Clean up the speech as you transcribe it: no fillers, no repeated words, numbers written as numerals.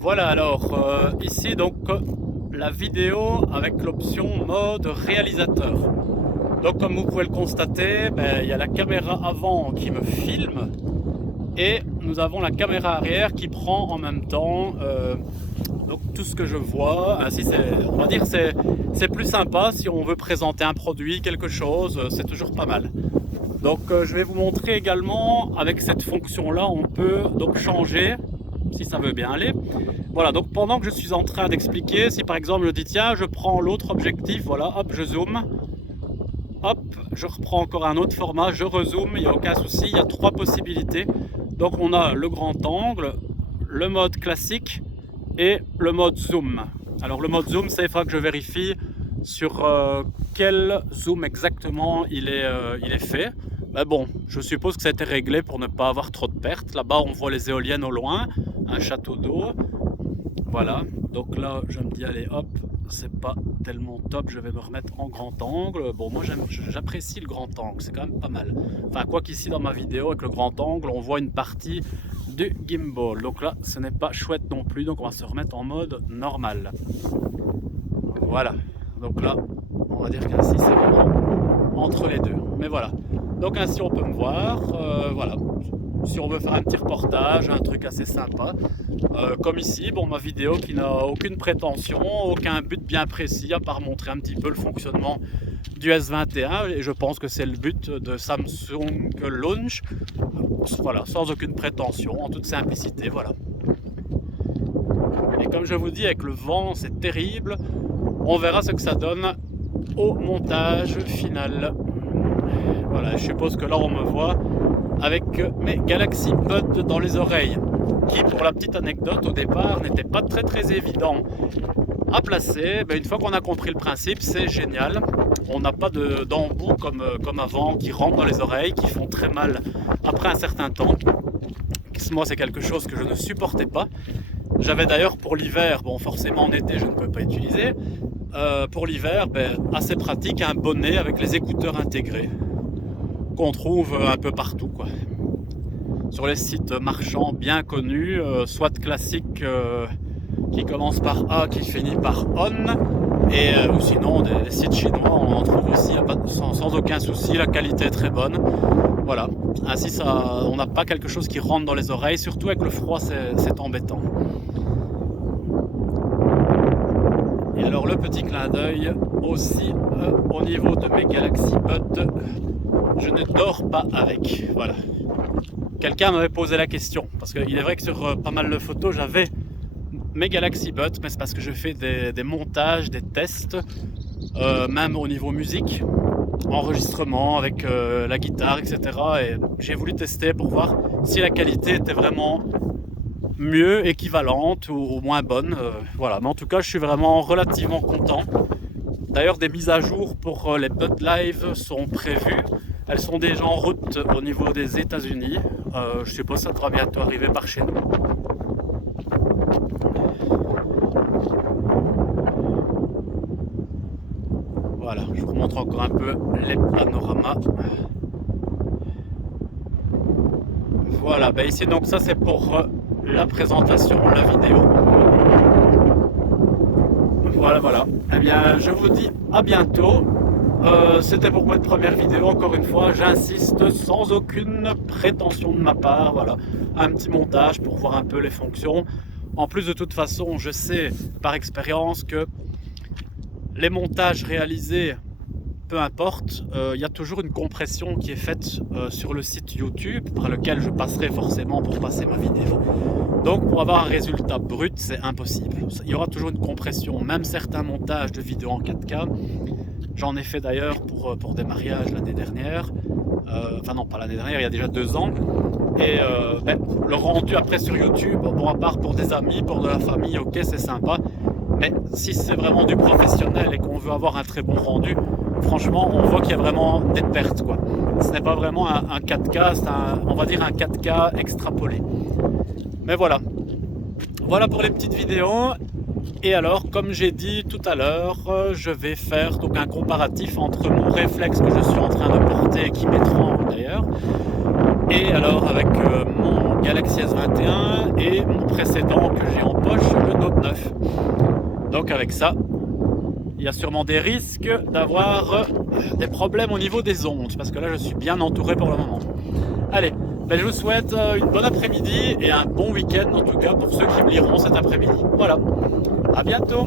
Voilà alors ici donc la vidéo avec l'option mode réalisateur. Donc comme vous pouvez le constater, il y a la caméra avant qui me filme et nous avons la caméra arrière qui prend en même temps donc tout ce que je vois. Ainsi on va dire c'est plus sympa si on veut présenter un produit, quelque chose, c'est toujours pas mal. Donc je vais vous montrer également avec cette fonction là on peut donc changer si ça veut bien aller. Voilà, donc pendant que je suis en train d'expliquer, si par exemple je dis tiens je prends l'autre objectif, voilà, hop je zoome, hop je reprends encore un autre format, je rezoome, il n'y a aucun souci, il y a trois possibilités. Donc on a le grand angle, le mode classique et le mode zoom. Alors le mode zoom, c'est il faudra que je vérifie sur quel zoom exactement il est fait. Mais bon, je suppose que ça a été réglé pour ne pas avoir trop de pertes. Là-bas on voit les éoliennes au loin, un château d'eau. Voilà, donc là je me dis allez hop, c'est pas tellement top, je vais me remettre en grand angle. Bon moi j'apprécie le grand angle, c'est quand même pas mal. Enfin quoi qu'ici dans ma vidéo avec le grand angle on voit une partie du gimbal. Donc là ce n'est pas chouette non plus, donc on va se remettre en mode normal. Voilà, donc là on va dire qu'ainsi c'est vraiment entre les deux. Mais voilà, donc ainsi on peut me voir, voilà. Si on veut faire un petit reportage, un truc assez sympa, comme ici, bon ma vidéo qui n'a aucune prétention, aucun but bien précis à part montrer un petit peu le fonctionnement du S21 et je pense que c'est le but de Samsung Launch, voilà, sans aucune prétention, en toute simplicité, voilà. Et comme je vous dis, avec le vent c'est terrible, on verra ce que ça donne au montage final. Voilà, je suppose que là on me voit avec mes Galaxy Buds dans les oreilles, qui pour la petite anecdote au départ n'était pas très évident à placer. Une fois qu'on a compris le principe, c'est génial. On n'a pas d'embouts comme avant qui rentrent dans les oreilles, qui font très mal après un certain temps. Moi c'est quelque chose que je ne supportais pas. J'avais d'ailleurs pour l'hiver, bon forcément en été je ne peux pas utiliser, pour l'hiver assez pratique, un bonnet avec les écouteurs intégrés qu'on trouve un peu partout quoi. Sur les sites marchands bien connus, soit classiques qui commencent par A qui finit par ON, et ou sinon des sites chinois on en trouve aussi sans aucun souci, la qualité est très bonne. Voilà, ainsi on n'a pas quelque chose qui rentre dans les oreilles, surtout avec le froid c'est embêtant. Et alors le petit clin d'œil aussi au niveau de mes Galaxy Buds, je ne dors pas avec, voilà. Quelqu'un m'avait posé la question, parce qu'il est vrai que sur pas mal de photos j'avais mes Galaxy Buds, mais c'est parce que je fais des montages, des tests, même au niveau musique, enregistrement avec la guitare, etc. Et j'ai voulu tester pour voir si la qualité était vraiment mieux, équivalente ou moins bonne. Voilà, mais en tout cas je suis vraiment relativement content. D'ailleurs des mises à jour pour les Buds Live sont prévues. Elles sont déjà en route au niveau des États-Unis. Je suppose que ça devra bientôt arriver par chez nous. Voilà, je vous montre encore un peu les panoramas. Voilà, ici donc ça c'est pour la présentation, la vidéo. Voilà. Eh bien, je vous dis à bientôt. C'était pour votre première vidéo, encore une fois, j'insiste, sans aucune prétention de ma part, voilà, un petit montage pour voir un peu les fonctions. En plus, de toute façon, je sais par expérience que les montages réalisés, peu importe, il y a toujours une compression qui est faite sur le site YouTube, par lequel je passerai forcément pour passer ma vidéo. Donc pour avoir un résultat brut, c'est impossible. Il y aura toujours une compression, même certains montages de vidéos en 4K. J'en ai fait d'ailleurs pour des mariages l'année dernière. Enfin non, pas l'année dernière, il y a déjà 2 ans. Et le rendu après sur YouTube, bon à part pour des amis, pour de la famille, ok c'est sympa. Mais si c'est vraiment du professionnel et qu'on veut avoir un très bon rendu, franchement on voit qu'il y a vraiment des pertes quoi. Ce n'est pas vraiment un 4K, c'est on va dire un 4K extrapolé. Mais voilà pour les petites vidéos. Et alors, comme j'ai dit tout à l'heure, je vais faire donc un comparatif entre mon réflexe que je suis en train de porter, qui m'étrangle d'ailleurs, et alors avec mon Galaxy S21 et mon précédent que j'ai en poche, le Note 9. Donc avec ça, il y a sûrement des risques d'avoir des problèmes au niveau des ondes, parce que là je suis bien entouré pour le moment. Allez, ben je vous souhaite une bonne après-midi et un bon week-end en tout cas pour ceux qui me liront cet après-midi. Voilà, à bientôt.